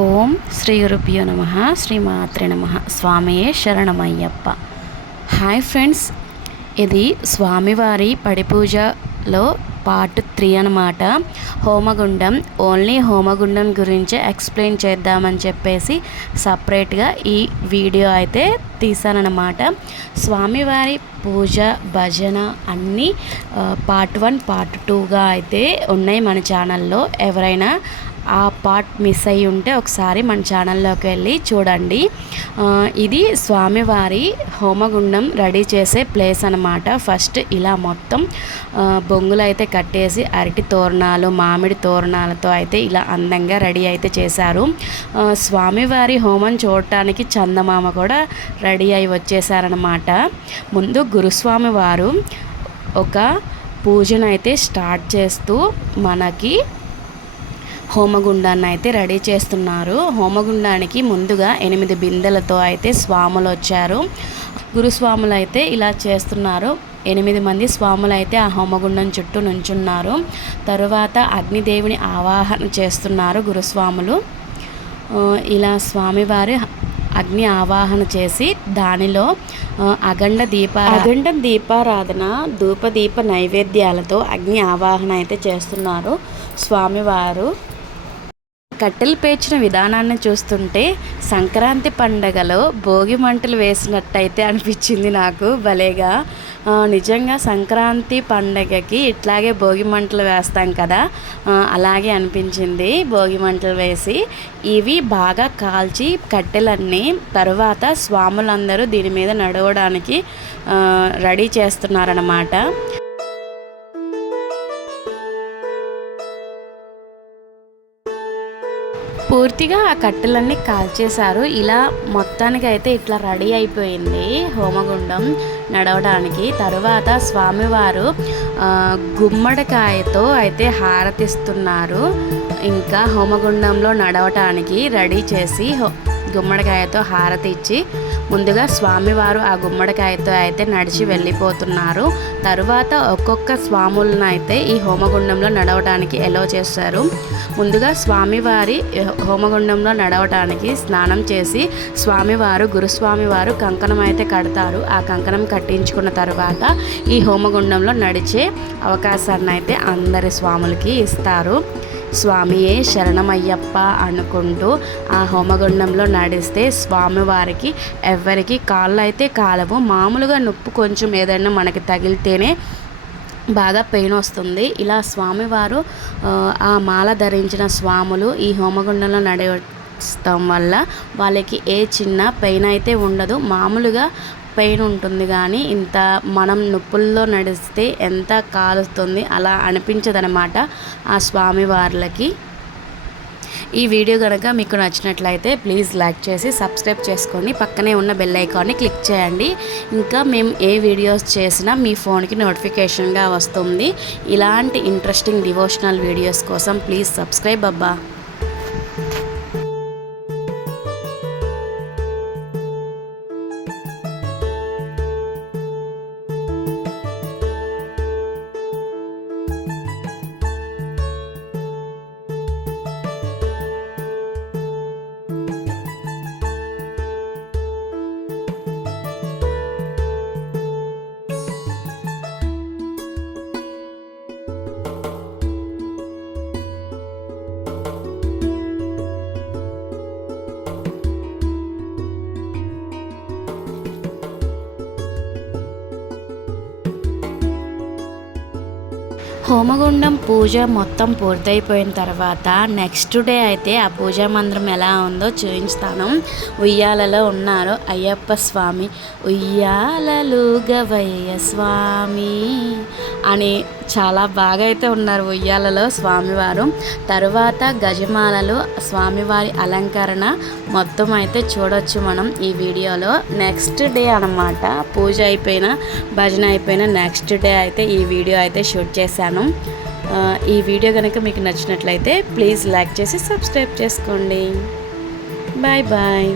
ఓం శ్రీ గురుభ్యో నమ శ్రీమాత్రే నమ స్వామియే శరణమయ్యప్ప. హాయ్ ఫ్రెండ్స్ ఇది స్వామివారి పడిపూజలో పార్ట్ త్రీ అనమాట హోమగుండం ఓన్లీ హోమగుండం గురించి ఎక్స్ప్లెయిన్ చేద్దామని చెప్పేసి సపరేట్గా ఈ వీడియో అయితే తీసానన్నమాట స్వామివారి పూజ భజన అన్నీ పార్ట్ వన్ పార్ట్ టూగా అయితే ఉన్నాయి మన ఛానల్లో. ఎవరైనా ఆ పార్ట్ మిస్ అయ్యి ఉంటే ఒకసారి మన ఛానల్లోకి వెళ్ళి చూడండి. ఇది స్వామివారి హోమగుండం రెడీ చేసే ప్లేస్ అనమాట ఫస్ట్ ఇలా మొత్తం బొంగులు అయితే కట్టేసి అరటి తోరణాలు మామిడి తోరణాలతో అయితే ఇలా అందంగా రెడీ అయితే చేశారు. స్వామివారి హోమం చూడటానికి చందమామ కూడా రెడీ అయి వచ్చేసారనమాట ముందు గురుస్వామి వారు ఒక పూజను అయితే స్టార్ట్ చేస్తూ మనకి హోమగుండాన్ని అయితే రెడీ చేస్తున్నారు. హోమగుండానికి ముందుగా ఎనిమిది బిందెలతో అయితే స్వాములు వచ్చారు. గురుస్వాములు అయితే ఇలా చేస్తున్నారు. ఎనిమిది మంది స్వాములు అయితే ఆ హోమగుండం చుట్టూ నుంచున్నారు. తరువాత అగ్నిదేవుని ఆవాహన చేస్తున్నారు గురుస్వాములు ఇలా స్వామివారి అగ్ని ఆవాహన చేసి దానిలో అఖండ దీప అఖండ దీపారాధన ధూపదీప నైవేద్యాలతో అగ్ని ఆవాహన అయితే చేస్తున్నారు స్వామివారు. కట్టెలు పేర్చిన విధానాన్ని చూస్తుంటే సంక్రాంతి పండగలో భోగి మంటలు వేసినట్టయితే అనిపించింది నాకు భలేగా. నిజంగా సంక్రాంతి పండగకి ఇట్లాగే భోగి మంటలు వేస్తాం కదా. అలాగే అనిపించింది భోగి మంటలు వేసి. ఇవి బాగా కాల్చి కట్టెలన్నీ తర్వాత స్వాములందరూ దీని మీద నడవడానికి రెడీ చేస్తున్నారన్నమాట. పూర్తిగా ఆ కట్టెలన్నీ కాల్చేశారు. ఇలా మొత్తానికి అయితే ఇట్లా రెడీ అయిపోయింది హోమగుండం నడవడానికి. తరువాత స్వామివారు గుమ్మడికాయతో అయితే హారతిస్తున్నారు. ఇంకా హోమగుండంలో నడవటానికి రెడీ చేసి గుమ్మడికాయతో హారతి ఇచ్చి ముందుగా స్వామివారు ఆ గుమ్మడికాయతో అయితే నడిచి వెళ్ళిపోతున్నారు. తరువాత ఒక్కొక్క స్వాములను అయితే ఈ హోమగుండంలో నడవటానికి ఎలో చేస్తారు. ముందుగా స్వామివారి హోమగుండంలో నడవటానికి స్నానం చేసి స్వామివారు గురుస్వామివారు కంకణం అయితే కడతారు. ఆ కంకణం కట్టించుకున్న తర్వాత ఈ హోమగుండంలో నడిచే అవకాశాన్ని అయితే అందరి స్వాములకి ఇస్తారు. స్వామియే శరణమయ్యప్ప అనుకుంటూ ఆ హోమగుండంలో నడిస్తే స్వామివారికి ఎవరికి కాళ్ళు అయితే కాలవు. మామూలుగా నొప్పు కొంచెం ఏదైనా మనకి తగిలితేనే బాగా పెయిన్ వస్తుంది. ఇలా స్వామివారు ఆ మాల ధరించిన స్వాములు ఈ హోమగుండంలో నడవడం వల్ల వాళ్ళకి ఏ చిన్న పెయిన్ అయితే ఉండదు. మామూలుగా పెయిన్ ఉంటుంది కానీ ఇంత మనం నొప్పుల్లో నడిస్తే ఎంత కాలుస్తుంది అలా అనిపించదనమాట ఆ స్వామి వార్లకి. ఈ వీడియో కనుక మీకు నచ్చినట్లయితే ప్లీజ్ లైక్ చేసి సబ్స్క్రైబ్ చేసుకొని పక్కనే ఉన్న బెల్ ఐకాన్ని క్లిక్ చేయండి. ఇంకా మేము ఏ వీడియోస్ చేసినా మీ ఫోన్కి నోటిఫికేషన్గా వస్తుంది. ఇలాంటి ఇంట్రెస్టింగ్ డివోషనల్ వీడియోస్ కోసం ప్లీజ్ సబ్స్క్రైబ్ అబ్బా. హోమగుండం పూజ మొత్తం పూర్తయిపోయిన తర్వాత నెక్స్ట్ డే అయితే ఆ పూజా మందిరం ఎలా ఉందో చూపిస్తాను. ఉయ్యాలలో ఉన్నారు అయ్యప్ప స్వామి. ఉయ్యాలలు గవయ్య స్వామి అని చాలా బాగా అయితే ఉన్నారు ఉయ్యాలలో స్వామివారు. తరువాత గజమాలలు స్వామివారి అలంకరణ మొత్తం అయితే చూడొచ్చు మనం ఈ వీడియోలో. నెక్స్ట్ డే అనమాట పూజ అయిపోయిన భజన అయిపోయిన నెక్స్ట్ డే అయితే ఈ వీడియో అయితే షూట్ చేశాను. ఈ వీడియో కనుక మీకు నచ్చినట్లయితే ప్లీజ్ లైక్ చేసి సబ్స్క్రైబ్ చేసుకోండి. Bye bye.